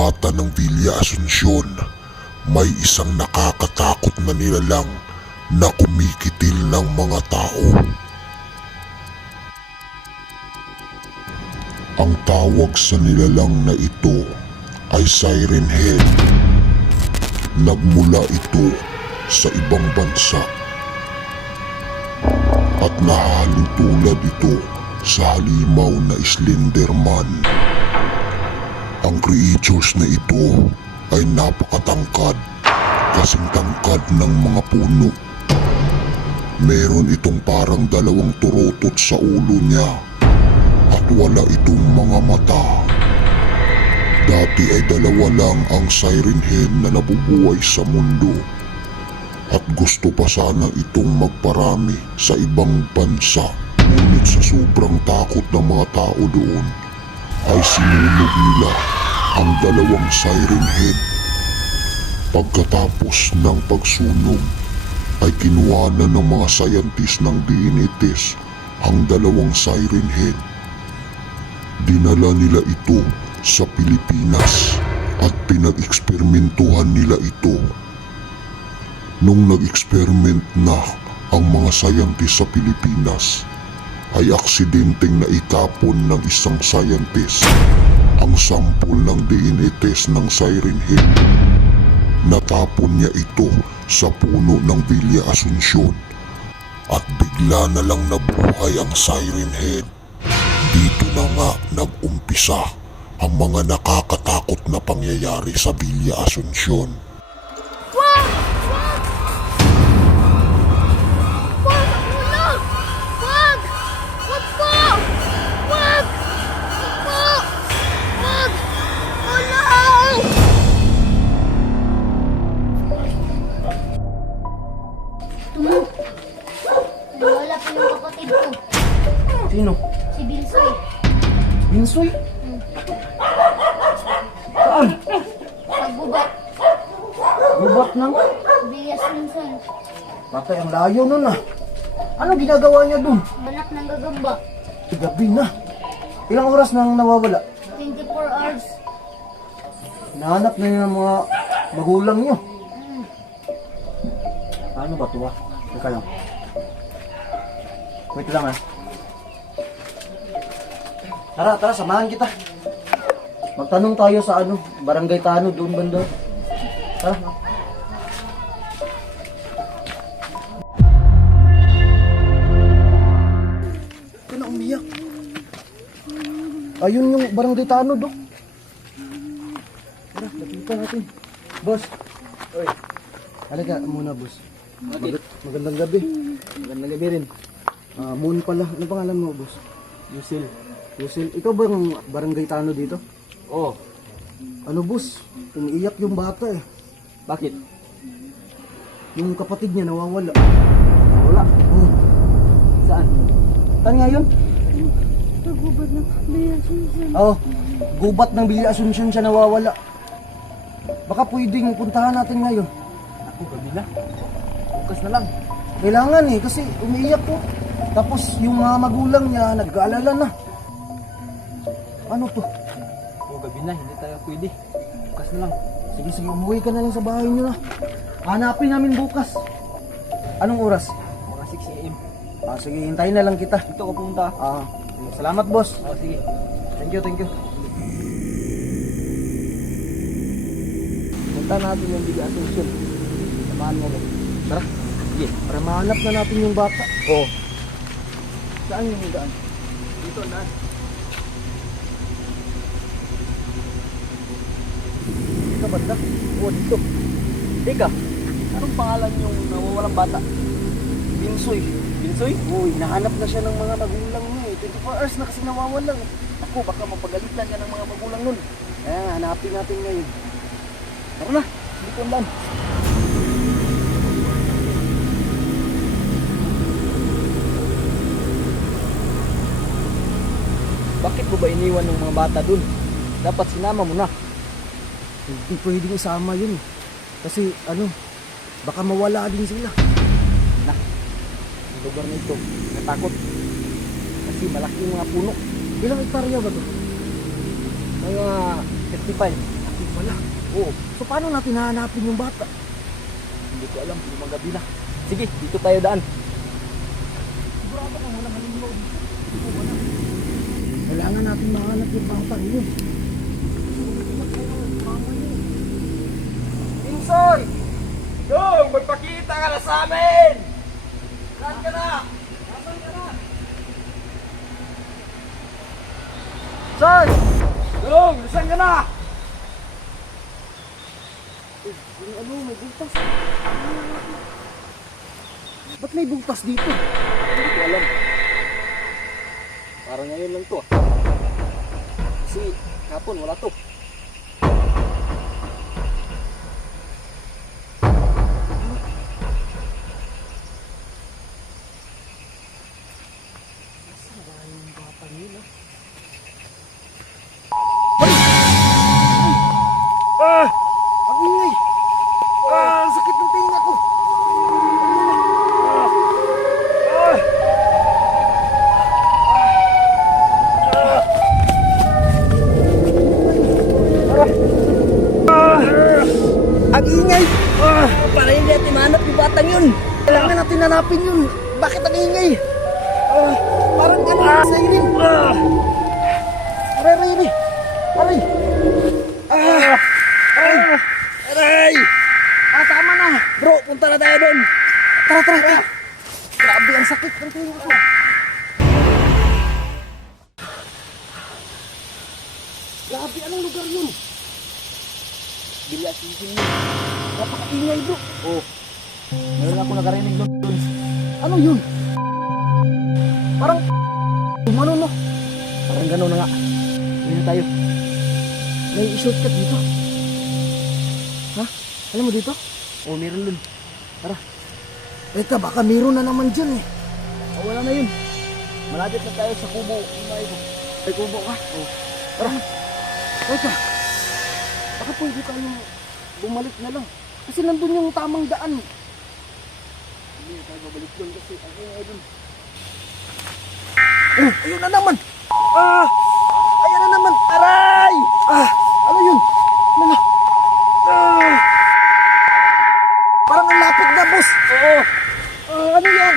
kagubatan ng Villa Asuncion, may isang nakakatakot na nilalang na kumikitil ng mga tao. Ang tawag sa nilalang na ito ay Siren Head. Nagmula ito sa ibang bansa at nahalin tulad ito sa halimaw na Slenderman. Ang creatures na ito ay napakatangkad, kasing tangkad ng mga puno. Meron itong parang dalawang turotot sa ulo niya at wala itong mga mata. Dati ay dalawa lang ang Siren Head na nabubuhay sa mundo at gusto pa sana itong magparami sa ibang bansa. Ngunit sa sobrang takot ng mga tao doon ay sinunog nila ang dalawang Siren Head. Pagkatapos ng pagsunog ay kinuha na ng mga scientist ng DNA test ang dalawang Siren Head. Dinala nila ito sa Pilipinas at pinag-eksperimentuhan nila ito. Nung nag-experiment na ang mga scientist sa Pilipinas, ay aksidenteng naitapon ng isang scientist ang sampol ng DNA test ng Siren Head. Natapon niya ito sa puno ng Villa Asuncion at bigla na lang nabuhay ang Siren Head. Dito na nga nag-umpisa ang mga nakakatakot na pangyayari sa Villa Asuncion. Wala pa yung kapatid ko. Sino? Si Bilsoy. Binsoy? Saan? Pagbubat. Gubat ng? Bigas minsan. Patay ang layo nun ah. Ano ginagawa niya dun? Banak ng gagamba. Gabi na. Ilang oras nang nawawala? 24 hours. Hinahanap na niya ng mga magulang niyo. Paano ba ito ah? Teka lang. Wait lang ah. Tara, samahan kita. Magtanong tayo sa Barangay Tano, doon banda. Tara. Ito na umiyak. Ayun yung Barangay Tano, Dok. Tara, lapitan natin. Boss. Oy. Halika muna, boss. Magandang gabi. Magandang gabi rin. Moon pala. Ano pangalan mo, boss? Yusil. Yusil. Ikaw ba ang Barangay Tano dito? Oo. Ano, boss? Umiiyak yung bata eh. Bakit? Yung kapatid niya nawawala. Nawawala? Oo. Saan? Saan nga yun? Pagbubat ng Villa Asuncion. Oo. Gubat ng Villa Asuncion siya nawawala. Baka pwedeng puntahan natin ngayon. Ako, gabi na. Bukas na lang. Kailangan eh, kasi umiiyak po. Tapos yung mga magulang niya, nag-aalala na. Ano to? O gabi na, hindi tayo pwede. Bukas na lang. Sige, umuwi ka na lang sa bahay niyo na. Hanapin namin bukas. Anong oras? Mga 6 AM. Sige, hintayin na lang kita. Dito ka punta. Salamat, boss. O sige. Thank you. Punta natin yung Villa Asuncion. Samahan mo rin. Tara. Sige. Para mahanap na natin yung bata. Oo. Saan yung daan? Dito na. Dito banda? O dito. Teka. Anong pangalan yung nawawalang bata? Binsoy. Binsoy? Uy, nahanap na siya ng mga magulang niya eh. 24 hours na kasi nawawalan. Ako, baka mapagalitan ka ng mga magulang nun. Kaya nga, hanapin natin ngayon. Tara na. Dito lang. Bakit mo ba iniwan ng mga bata dun? Dapat sinama mo na. Hindi pwedeng isama yun. Kasi baka mawala din sila. Ang lugar na ito, natakot. Kasi malaki yung mga puno. Ilang hektarya ba ito? Mga 55. 55. pala. Oo. So paano natin hahanapin yung bata? Hindi ko alam, limang gabi na. Sige, dito tayo daan. Sigurado kung walang halinaw dito. Kailangan natin mahanap yung bata yun. Pinsan! Dong, magpakita ka na sa amin! Saan ka na? Nasaan ka na? Son! Dong, saan ka na? Yung ano, may butas. Ba't may butas dito? Hindi ko alam. Parang ngayon lang to ah. Kasi kapon wala to. Ang ingay! Ang sakit ng tinga ko! Ang ingay! Para hindi natin mahanap yung batang yun. Kailangan natin hanapin yun! Bakit ang ingay? Parang ano yung siren! Aray, aray, aray! Aray! Aray! Tama na! Bro, punta na tayo doon. Tara, tara, tara! Grabe, ang sakit ng tinga ko! Grabe, anong lugar yun? Bila sisin mo. Napakaingay, bro! Oh. Meron ako nakarinig doon. Ano yun? Parang... Ano, no? Parang gano'n na nga. Ngayon tayo. May shortcut dito. Ha? Alam mo dito? Oh, meron doon. Teka, baka meron na naman dyan eh. Oh, wala na yun. Malapit na tayo sa kubo. Imay ko. May kubo ka? Oh. Tara. Teka. Baka pwede tayong bumalik na lang. Kasi nandun yung tamang daan. Hindi na tayo babalik doon kasi ang ingay doon. Oh, ayun na naman! Ayan na naman! Aray! Ano yun? Ano na? Parang ang lapit na, boss! Oo. Ano yan?